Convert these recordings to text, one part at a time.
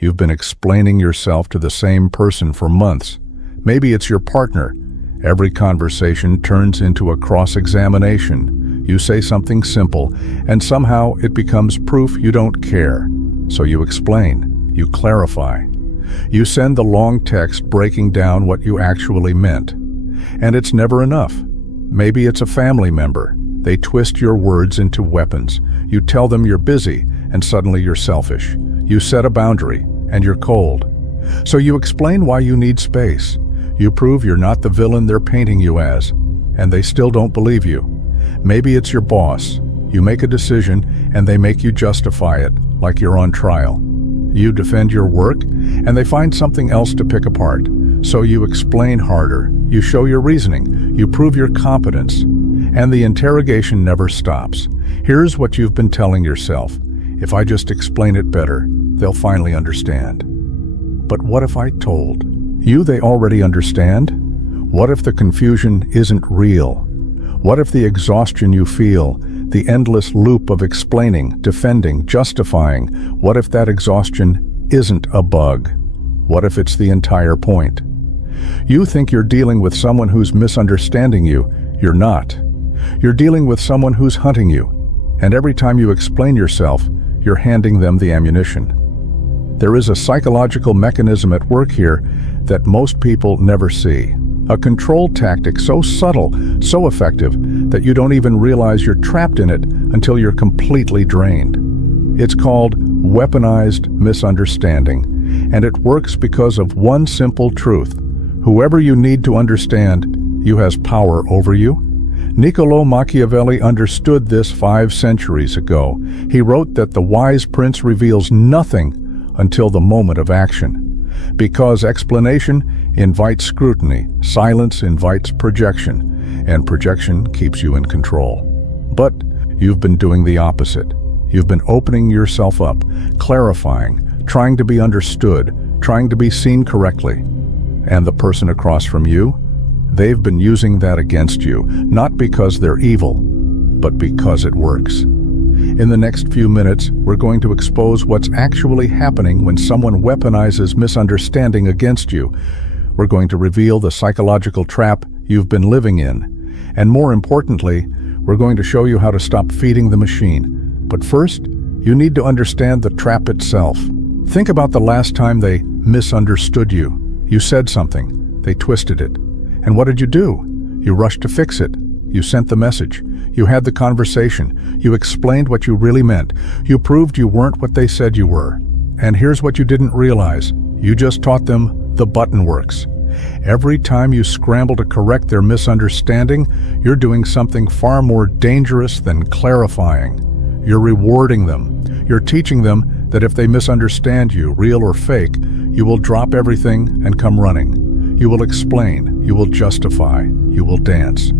You've been explaining yourself to the same person for months. Maybe it's your partner. Every conversation turns into a cross-examination. You say something simple, and somehow it becomes proof you don't care. So you explain, you clarify. You send the long text breaking down what you actually meant. And it's never enough. Maybe it's a family member. They twist your words into weapons. You tell them you're busy, and suddenly you're selfish. You set a boundary, and you're cold. So you explain why you need space. You prove you're not the villain they're painting you as, and they still don't believe you. Maybe it's your boss. You make a decision, and they make you justify it, like you're on trial. You defend your work, and they find something else to pick apart. So you explain harder. You show your reasoning. You prove your competence. And the interrogation never stops. Here's what you've been telling yourself. If I just explain it better, they'll finally understand. But what if I told you they already understand? What if the confusion isn't real? What if the exhaustion you feel, the endless loop of explaining, defending, justifying, what if that exhaustion isn't a bug? What if it's the entire point? You think you're dealing with someone who's misunderstanding you. You're not. You're dealing with someone who's hunting you. And every time you explain yourself, you're handing them the ammunition. There is a psychological mechanism at work here that most people never see. A control tactic so subtle, so effective, that you don't even realize you're trapped in it until you're completely drained. It's called weaponized misunderstanding, and it works because of one simple truth. Whoever you need to understand, you has power over you. Niccolo Machiavelli understood this 5 centuries ago. He wrote that the wise prince reveals nothing until the moment of action. Because explanation invites scrutiny, silence invites projection, and projection keeps you in control. But you've been doing the opposite. You've been opening yourself up, clarifying, trying to be understood, trying to be seen correctly. And the person across from you, they've been using that against you, not because they're evil, but because it works. In the next few minutes, we're going to expose what's actually happening when someone weaponizes misunderstanding against you. We're going to reveal the psychological trap you've been living in. And more importantly, we're going to show you how to stop feeding the machine. But first, you need to understand the trap itself. Think about the last time they misunderstood you. You said something, they twisted it. And what did you do? You rushed to fix it. You sent the message. You had the conversation. You explained what you really meant. You proved you weren't what they said you were. And here's what you didn't realize. You just taught them the button works. Every time you scramble to correct their misunderstanding, you're doing something far more dangerous than clarifying. You're rewarding them. You're teaching them that if they misunderstand you, real or fake, you will drop everything and come running. You will explain. You will justify. You will dance.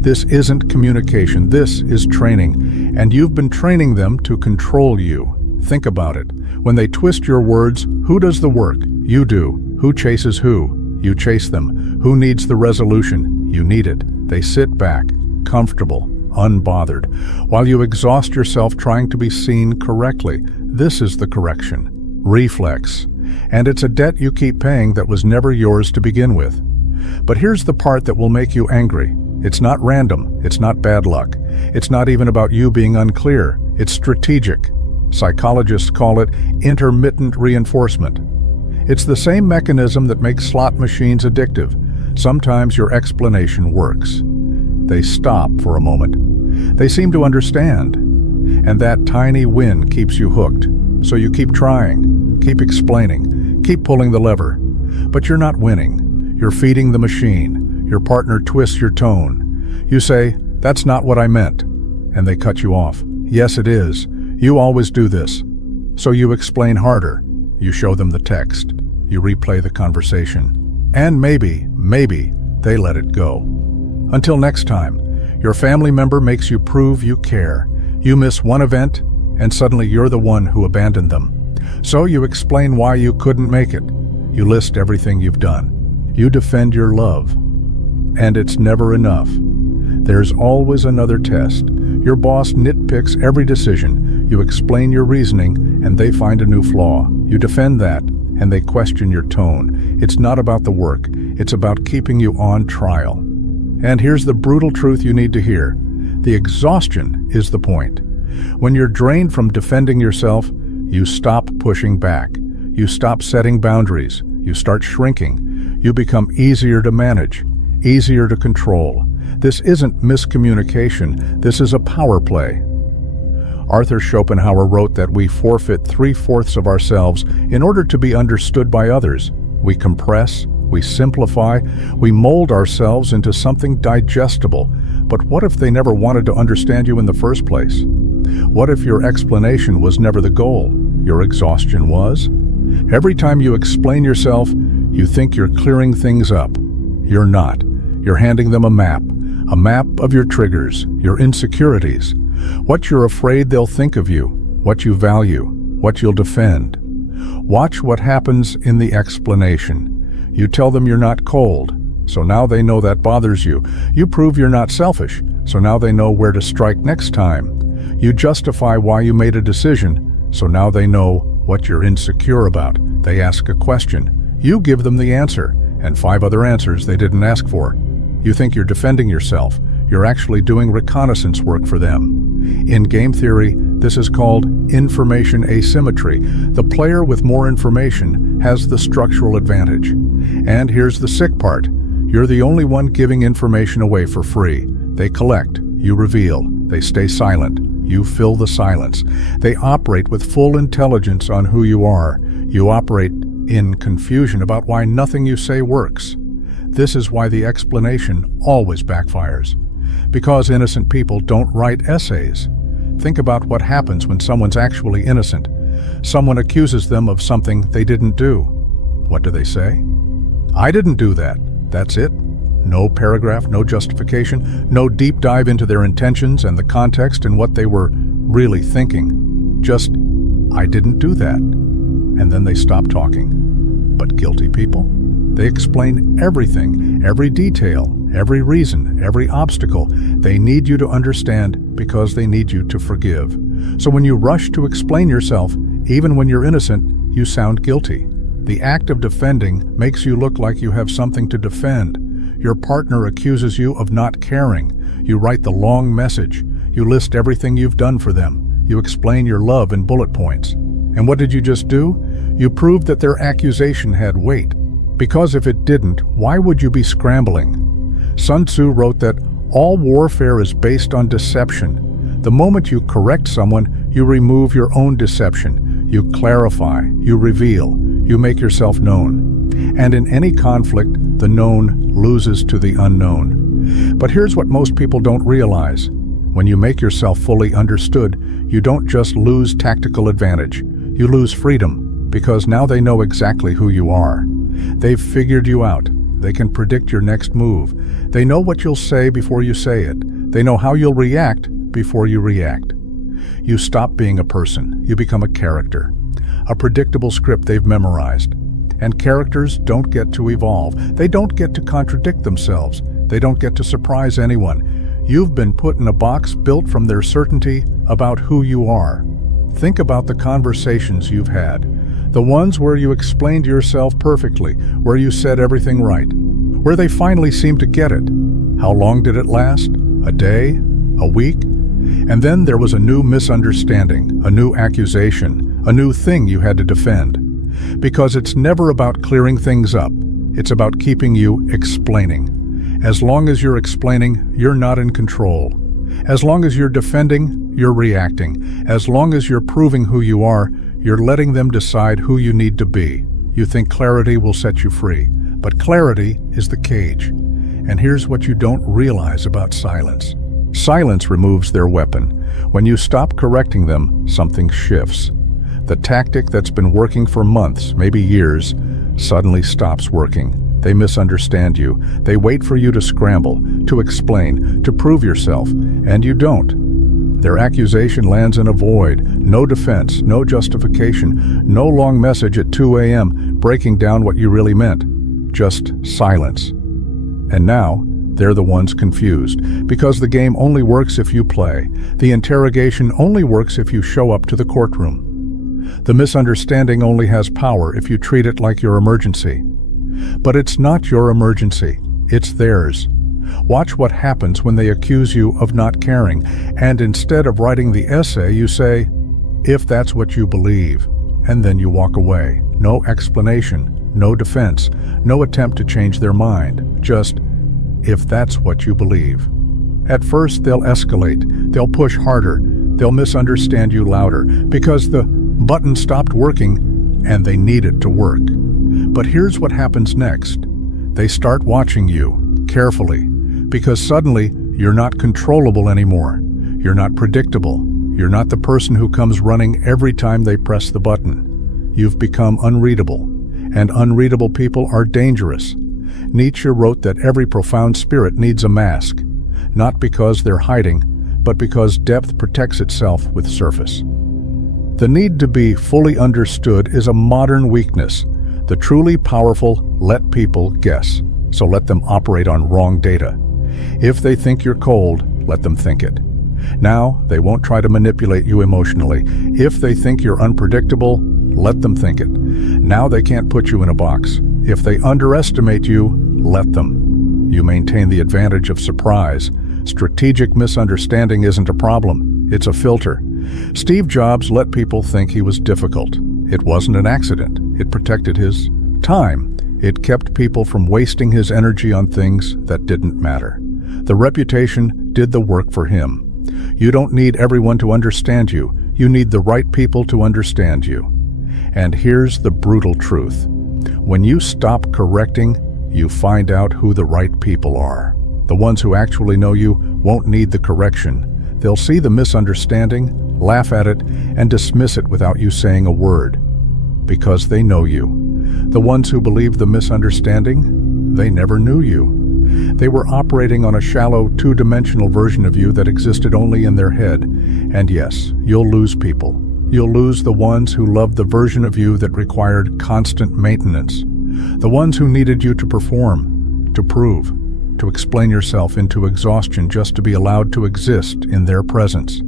This isn't communication, this is training, and you've been training them to control you. Think about it. When they twist your words, who does the work? You do. Who chases who? You chase them. Who needs the resolution? You need it. They sit back, comfortable, unbothered, while you exhaust yourself trying to be seen correctly. This is the correction. Reflex. And it's a debt you keep paying that was never yours to begin with. But here's the part that will make you angry. It's not random. It's not bad luck. It's not even about you being unclear. It's strategic. Psychologists call it intermittent reinforcement. It's the same mechanism that makes slot machines addictive. Sometimes your explanation works. They stop for a moment. They seem to understand. And that tiny win keeps you hooked. So you keep trying, keep explaining, keep pulling the lever. But you're not winning. You're feeding the machine. Your partner twists your tone. You say, "That's not what I meant." And they cut you off. "Yes, it is. You always do this." So you explain harder. You show them the text. You replay the conversation. And maybe, they let it go. Until next time, your family member makes you prove you care. You miss one event, and suddenly you're the one who abandoned them. So you explain why you couldn't make it. You list everything you've done. You defend your love. And it's never enough. There's always another test. Your boss nitpicks every decision. You explain your reasoning, and they find a new flaw. You defend that, and they question your tone. It's not about the work. It's about keeping you on trial. And here's the brutal truth you need to hear. The exhaustion is the point. When you're drained from defending yourself, you stop pushing back. You stop setting boundaries. You start shrinking. You become easier to manage, easier to control. This isn't miscommunication. This is a power play. Arthur Schopenhauer wrote that we forfeit 3/4 of ourselves in order to be understood by others. We compress, we simplify, we mold ourselves into something digestible. But what if they never wanted to understand you in the first place? What if your explanation was never the goal? Your exhaustion was? Every time you explain yourself, you think you're clearing things up. You're not. You're handing them a map of your triggers, your insecurities, what you're afraid they'll think of you, what you value, what you'll defend. Watch what happens in the explanation. You tell them you're not cold, so now they know that bothers you. You prove you're not selfish, so now they know where to strike next time. You justify why you made a decision, so now they know what you're insecure about. They ask a question. You give them the answer, and 5 other answers they didn't ask for. You think you're defending yourself. You're actually doing reconnaissance work for them. In game theory, this is called information asymmetry. The player with more information has the structural advantage. And here's the sick part. You're the only one giving information away for free. They collect, you reveal, they stay silent, you fill the silence. They operate with full intelligence on who you are. You operate in confusion about why nothing you say works. This is why the explanation always backfires. Because innocent people don't write essays. Think about what happens when someone's actually innocent. Someone accuses them of something they didn't do. What do they say? I didn't do that. That's it. No paragraph, no justification, no deep dive into their intentions and the context and what they were really thinking. Just, I didn't do that. And then they stop talking. But guilty people? They explain everything, every detail, every reason, every obstacle. They need you to understand because they need you to forgive. So when you rush to explain yourself, even when you're innocent, you sound guilty. The act of defending makes you look like you have something to defend. Your partner accuses you of not caring. You write the long message. You list everything you've done for them. You explain your love in bullet points. And what did you just do? You proved that their accusation had weight. Because if it didn't, why would you be scrambling? Sun Tzu wrote that all warfare is based on deception. The moment you correct someone, you remove your own deception. You clarify, you reveal, you make yourself known. And in any conflict, the known loses to the unknown. But here's what most people don't realize. When you make yourself fully understood, you don't just lose tactical advantage. You lose freedom, because now they know exactly who you are. They've figured you out. They can predict your next move. They know what you'll say before you say it. They know how you'll react before you react. You stop being a person. You become a character. A predictable script they've memorized. And characters don't get to evolve. They don't get to contradict themselves. They don't get to surprise anyone. You've been put in a box built from their certainty about who you are. Think about the conversations you've had. The ones where you explained yourself perfectly, where you said everything right, where they finally seemed to get it. How long did it last? A day? A week? And then there was a new misunderstanding, a new accusation, a new thing you had to defend. Because it's never about clearing things up. It's about keeping you explaining. As long as you're explaining, you're not in control. As long as you're defending, you're reacting. As long as you're proving who you are, you're letting them decide who you need to be. You think clarity will set you free, but clarity is the cage. And here's what you don't realize about silence. Silence removes their weapon. When you stop correcting them, something shifts. The tactic that's been working for months, maybe years, suddenly stops working. They misunderstand you. They wait for you to scramble, to explain, to prove yourself, and you don't. Their accusation lands in a void. No defense, no justification, no long message at 2 a.m. breaking down what you really meant. Just silence. And now, They're the ones confused, because the game only works if you play. The interrogation only works if you show up to the courtroom. The misunderstanding only has power if you treat it like your emergency. But it's not your emergency, it's theirs. Watch what happens when they accuse you of not caring, and instead of writing the essay, you say, "If that's what you believe," and then you walk away. No explanation, no defense, no attempt to change their mind, just, "If that's what you believe." At first, they'll escalate, they'll push harder, they'll misunderstand you louder, because the button stopped working and they need it to work. But here's what happens next. They start watching you carefully, because suddenly you're not controllable anymore. You're not predictable. You're not the person who comes running every time they press the button. You've become unreadable, and unreadable people are dangerous. Nietzsche wrote that every profound spirit needs a mask, not because they're hiding, but because depth protects itself with surface. The need to be fully understood is a modern weakness. The truly powerful let people guess, so let them operate on wrong data. If they think you're cold, let them think it. Now, they won't try to manipulate you emotionally. If they think you're unpredictable, let them think it. Now they can't put you in a box. If they underestimate you, let them. You maintain the advantage of surprise. Strategic misunderstanding isn't a problem, it's a filter. Steve Jobs let people think he was difficult. It wasn't an accident. It protected his time. It kept people from wasting his energy on things that didn't matter. The reputation did the work for him. You don't need everyone to understand you. You need the right people to understand you. And here's the brutal truth. When you stop correcting, you find out who the right people are. The ones who actually know you won't need the correction. They'll see the misunderstanding, laugh at it, and dismiss it without you saying a word. Because they know you. The ones who believe the misunderstanding, they never knew you. They were operating on a shallow, two-dimensional version of you that existed only in their head. And yes, you'll lose people. You'll lose the ones who loved the version of you that required constant maintenance. The ones who needed you to perform, to prove, to explain yourself into exhaustion just to be allowed to exist in their presence.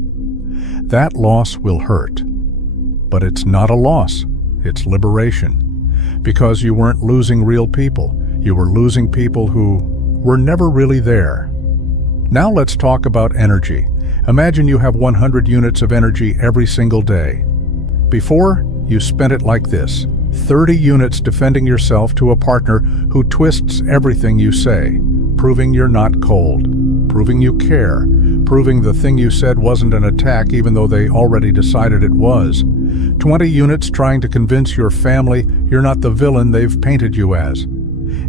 That loss will hurt. But it's not a loss, it's liberation. Because you weren't losing real people, you were losing people who were never really there. Now let's talk about energy. Imagine you have 100 units of energy every single day. Before, you spent it like this: 30 units defending yourself to a partner who twists everything you say, proving you're not cold, proving you care, proving the thing you said wasn't an attack even though they already decided it was. 20 units trying to convince your family you're not the villain they've painted you as,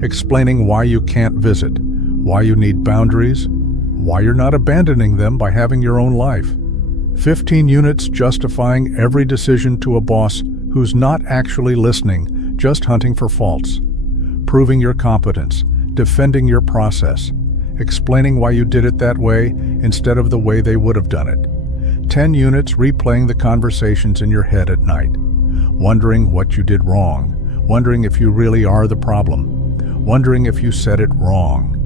explaining why you can't visit, why you need boundaries, why you're not abandoning them by having your own life. 15 units justifying every decision to a boss who's not actually listening, just hunting for faults, proving your competence, defending your process, explaining why you did it that way instead of the way they would have done it. 10 units replaying the conversations in your head at night, wondering what you did wrong, wondering if you really are the problem, wondering if you said it wrong.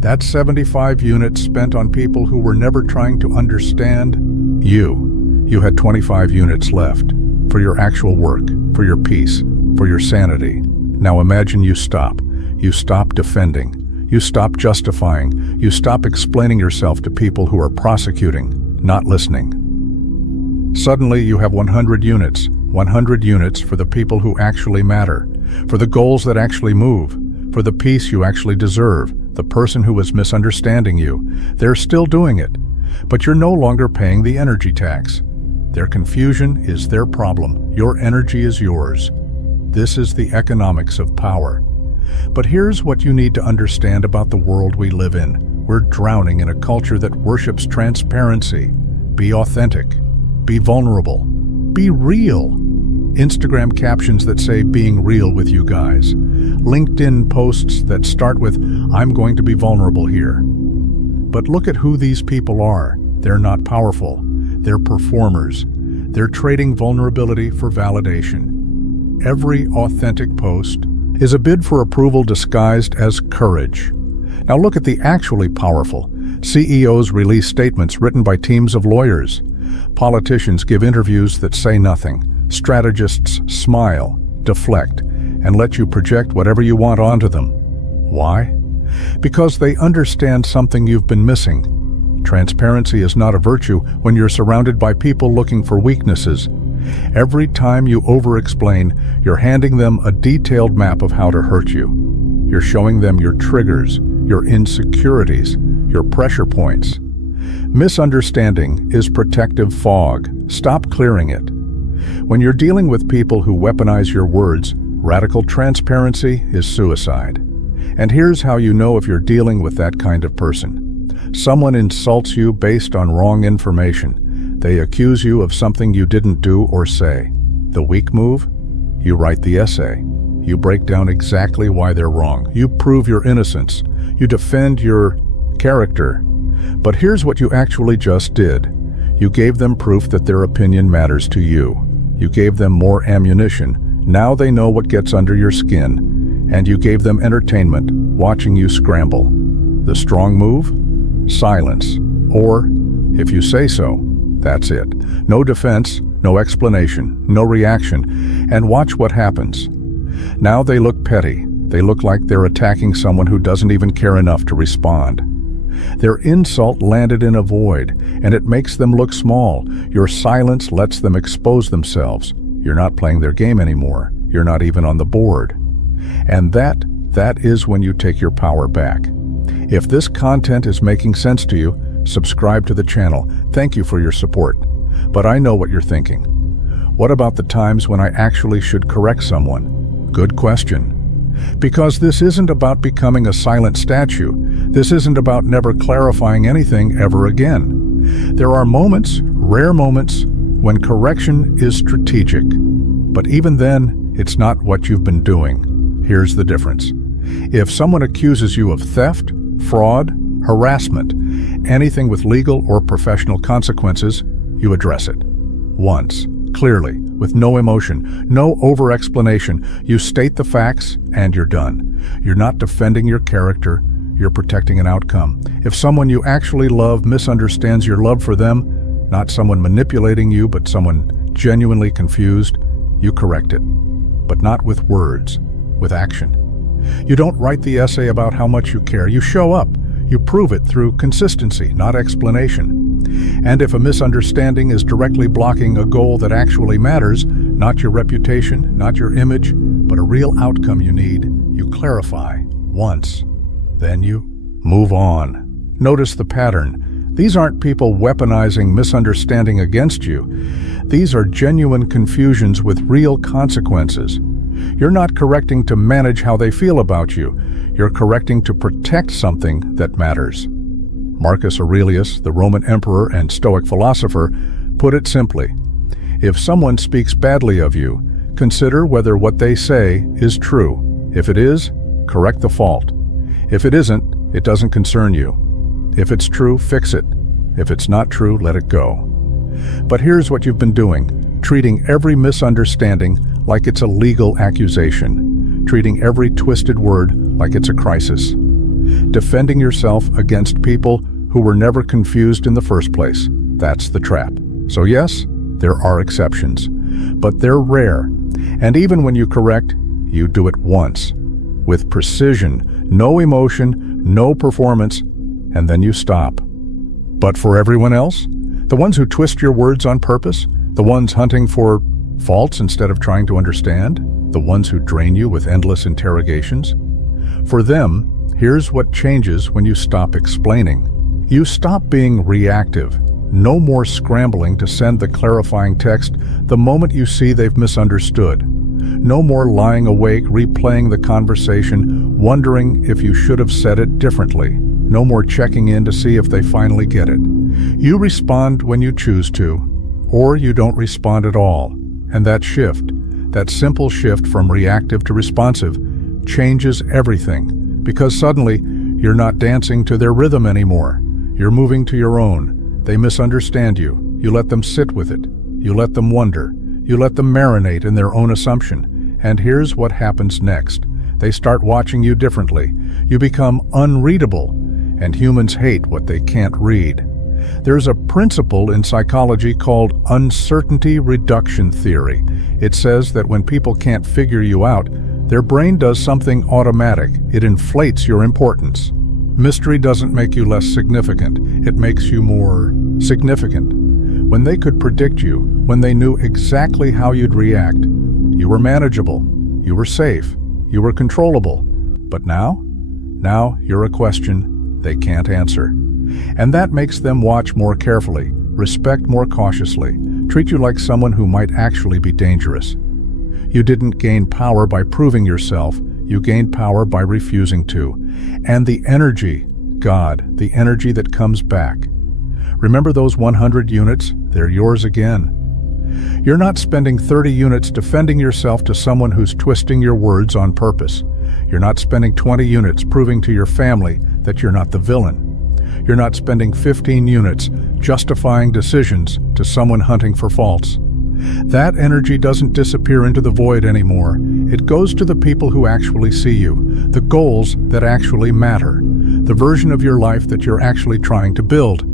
That's 75 units spent on people who were never trying to understand you. You had 25 units left for your actual work, for your peace, for your sanity. Now imagine you stop. You stop defending. You stop justifying. You stop explaining yourself to people who are prosecuting, not listening. Suddenly you have 100 units. 100 units for the people who actually matter, for the goals that actually move, for the peace you actually deserve. The person who was misunderstanding you, they're still doing it, but you're no longer paying the energy tax. Their confusion is their problem. Your energy is yours. This is the economics of power. But here's what you need to understand about the world we live in. We're drowning in a culture that worships transparency. Be authentic. Be vulnerable. Be real. Instagram captions that say being real with you guys. LinkedIn posts that start with, I'm going to be vulnerable here. But look at who these people are. They're not powerful. They're performers. They're trading vulnerability for validation. Every authentic post is a bid for approval disguised as courage. Now look at the actually powerful. CEOs release statements written by teams of lawyers. Politicians give interviews that say nothing. Strategists smile, deflect, and let you project whatever you want onto them. Why? Because they understand something you've been missing. Transparency is not a virtue when you're surrounded by people looking for weaknesses. Every time you over-explain, you're handing them a detailed map of how to hurt you. You're showing them your triggers, your insecurities, your pressure points. Misunderstanding is protective fog. Stop clearing it. When you're dealing with people who weaponize your words, radical transparency is suicide. And here's how you know if you're dealing with that kind of person. Someone insults you based on wrong information. They accuse you of something you didn't do or say. The weak move? You write the essay. You break down exactly why they're wrong. You prove your innocence. You defend your character. But here's what you actually just did. You gave them proof that their opinion matters to you. You gave them more ammunition. Now they know what gets under your skin. And you gave them entertainment, watching you scramble. The strong move? Silence. Or, if you say so, that's it. No defense, no explanation, no reaction. And watch what happens. Now they look petty. They look like they're attacking someone who doesn't even care enough to respond. Their insult landed in a void, and it makes them look small. Your silence lets them expose themselves. You're not playing their game anymore. You're not even on the board. And that is when you take your power back. If this content is making sense to you, subscribe to the channel. Thank you for your support. But I know what you're thinking. What about the times when I actually should correct someone? Good question. Because this isn't about becoming a silent statue. This isn't about never clarifying anything ever again. There are moments, rare moments, when correction is strategic. But even then, it's not what you've been doing. Here's the difference. If someone accuses you of theft, fraud, harassment, anything with legal or professional consequences, you address it. Once, clearly, with no emotion, no over-explanation. You state the facts and you're done. You're not defending your character, you're protecting an outcome. If someone you actually love misunderstands your love for them, not someone manipulating you, but someone genuinely confused, you correct it. But not with words, with action. You don't write the essay about how much you care. You show up. You prove it through consistency, not explanation. And if a misunderstanding is directly blocking a goal that actually matters, not your reputation, not your image, but a real outcome you need, you clarify once. Then you move on. Notice the pattern. These aren't people weaponizing misunderstanding against you. These are genuine confusions with real consequences. You're not correcting to manage how they feel about you. You're correcting to protect something that matters. Marcus Aurelius, the Roman emperor and Stoic philosopher, put it simply. If someone speaks badly of you, consider whether what they say is true. If it is, correct the fault. If it isn't, it doesn't concern you. If it's true, fix it. If it's not true, let it go. But here's what you've been doing, treating every misunderstanding like it's a legal accusation, treating every twisted word like it's a crisis, defending yourself against people who were never confused in the first place. That's the trap. So yes, there are exceptions, but they're rare. And even when you correct, you do it once, with precision, no emotion, no performance, and then you stop. But for everyone else, the ones who twist your words on purpose, the ones hunting for faults instead of trying to understand, the ones who drain you with endless interrogations, for them, here's what changes when you stop explaining. You stop being reactive. No more scrambling to send the clarifying text the moment you see they've misunderstood. No more lying awake, replaying the conversation, wondering if you should have said it differently. No more checking in to see if they finally get it. You respond when you choose to, or you don't respond at all. And that shift, that simple shift from reactive to responsive, changes everything. Because suddenly, you're not dancing to their rhythm anymore. You're moving to your own. They misunderstand you. You let them sit with it. You let them wonder. You let them marinate in their own assumption. And here's what happens next. They start watching you differently. You become unreadable, and humans hate what they can't read. There's a principle in psychology called uncertainty reduction theory. It says that when people can't figure you out, their brain does something automatic. It inflates your importance. Mystery doesn't make you less significant. It makes you more significant. When they could predict you, when they knew exactly how you'd react, you were manageable, you were safe, you were controllable. But now you're a question they can't answer. And that makes them watch more carefully, respect more cautiously, treat you like someone who might actually be dangerous. You didn't gain power by proving yourself, you gained power by refusing to. And the energy, God, the energy that comes back. Remember those 100 units? They're yours again. You're not spending 30 units defending yourself to someone who's twisting your words on purpose. You're not spending 20 units proving to your family that you're not the villain. You're not spending 15 units justifying decisions to someone hunting for faults. That energy doesn't disappear into the void anymore. It goes to the people who actually see you, the goals that actually matter, the version of your life that you're actually trying to build.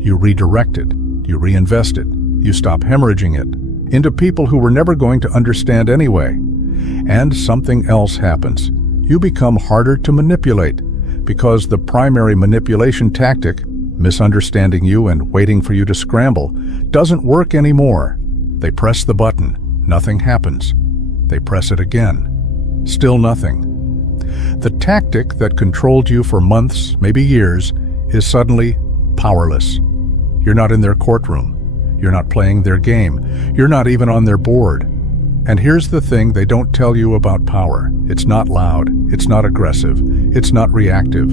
You redirect it, you reinvest it, you stop hemorrhaging it into people who were never going to understand anyway. And something else happens. You become harder to manipulate because the primary manipulation tactic, misunderstanding you and waiting for you to scramble, doesn't work anymore. They press the button, nothing happens. They press it again, still nothing. The tactic that controlled you for months, maybe years, is suddenly powerless. You're not in their courtroom. You're not playing their game. You're not even on their board. And here's the thing they don't tell you about power. It's not loud. It's not aggressive. It's not reactive.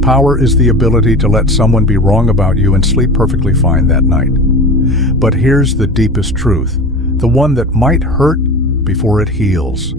Power is the ability to let someone be wrong about you and sleep perfectly fine that night. But here's the deepest truth, the one that might hurt before it heals.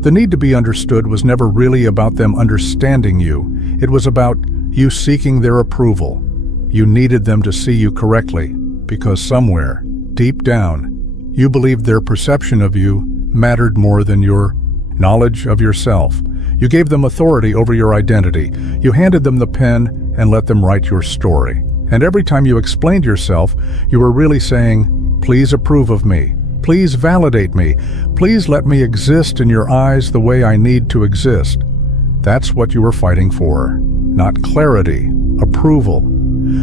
The need to be understood was never really about them understanding you. It was about you seeking their approval. You needed them to see you correctly, because somewhere, deep down, you believed their perception of you mattered more than your knowledge of yourself. You gave them authority over your identity. You handed them the pen and let them write your story. And every time you explained yourself, you were really saying, please approve of me. Please validate me. Please let me exist in your eyes the way I need to exist. That's what you were fighting for. Not clarity, approval.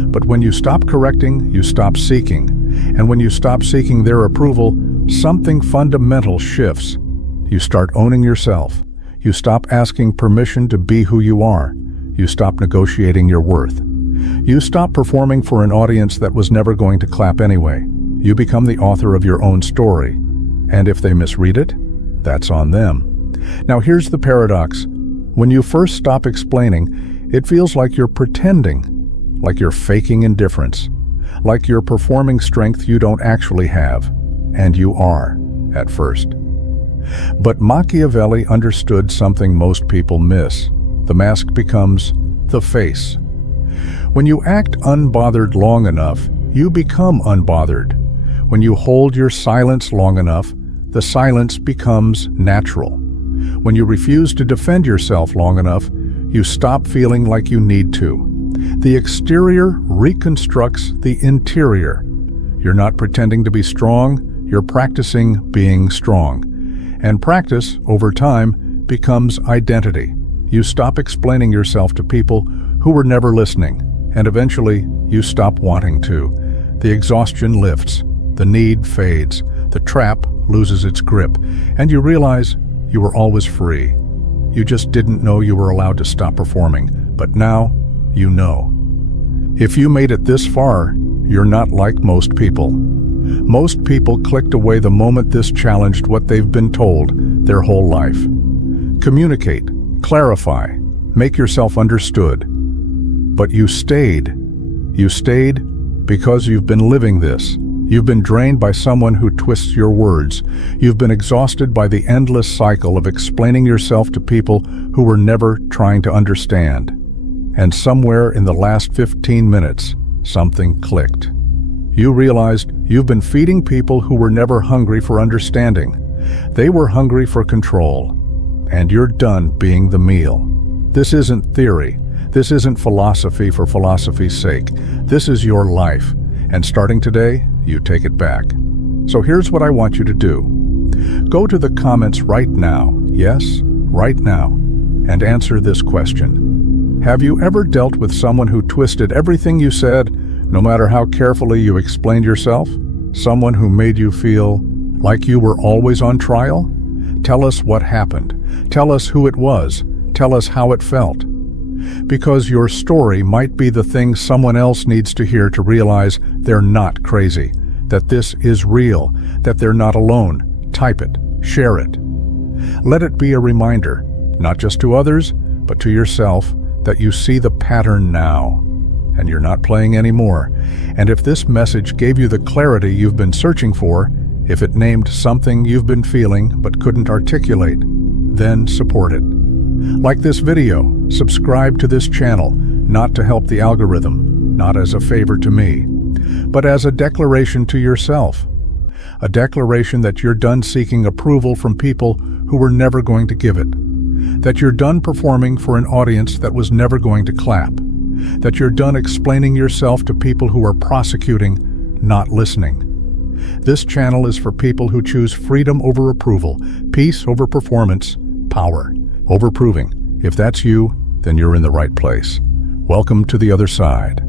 But when you stop correcting, you stop seeking. And when you stop seeking their approval, something fundamental shifts. You start owning yourself. You stop asking permission to be who you are. You stop negotiating your worth. You stop performing for an audience that was never going to clap anyway. You become the author of your own story. And if they misread it, that's on them. Now here's the paradox. When you first stop explaining, it feels like you're pretending, like you're faking indifference, like you're performing strength you don't actually have, and you are, at first. But Machiavelli understood something most people miss. The mask becomes the face. When you act unbothered long enough, you become unbothered. When you hold your silence long enough, the silence becomes natural. When you refuse to defend yourself long enough, you stop feeling like you need to. The exterior reconstructs the interior. You're not pretending to be strong, you're practicing being strong. And practice, over time, becomes identity. You stop explaining yourself to people who were never listening, and eventually you stop wanting to. The exhaustion lifts, the need fades, the trap loses its grip, and you realize you were always free. You just didn't know you were allowed to stop performing, but now you know. If you made it this far, you're not like most people. Most people clicked away the moment this challenged what they've been told their whole life. Communicate, clarify, make yourself understood. But you stayed. You stayed because you've been living this. You've been drained by someone who twists your words. You've been exhausted by the endless cycle of explaining yourself to people who were never trying to understand. And somewhere in the last 15 minutes, something clicked. You realized you've been feeding people who were never hungry for understanding. They were hungry for control. and you're done being the meal. This isn't theory. This isn't philosophy for philosophy's sake. This is your life, and starting today, you take it back. So here's what I want you to do. Go to the comments right now, yes, right now, and answer this question. Have you ever dealt with someone who twisted everything you said, no matter how carefully you explained yourself? Someone who made you feel like you were always on trial? Tell us what happened. Tell us who it was. Tell us how it felt. Because your story might be the thing someone else needs to hear to realize they're not crazy, that this is real, that they're not alone. Type it. Share it. Let it be a reminder, not just to others, but to yourself, that you see the pattern now, and you're not playing anymore. And if this message gave you the clarity you've been searching for, if it named something you've been feeling but couldn't articulate, then support it. Like this video, subscribe to this channel, not to help the algorithm, not as a favor to me, but as a declaration to yourself. A declaration that you're done seeking approval from people who were never going to give it. That you're done performing for an audience that was never going to clap. That you're done explaining yourself to people who are prosecuting, not listening. This channel is for people who choose freedom over approval, peace over performance, power over proving. If that's you, then you're in the right place. Welcome to the other side.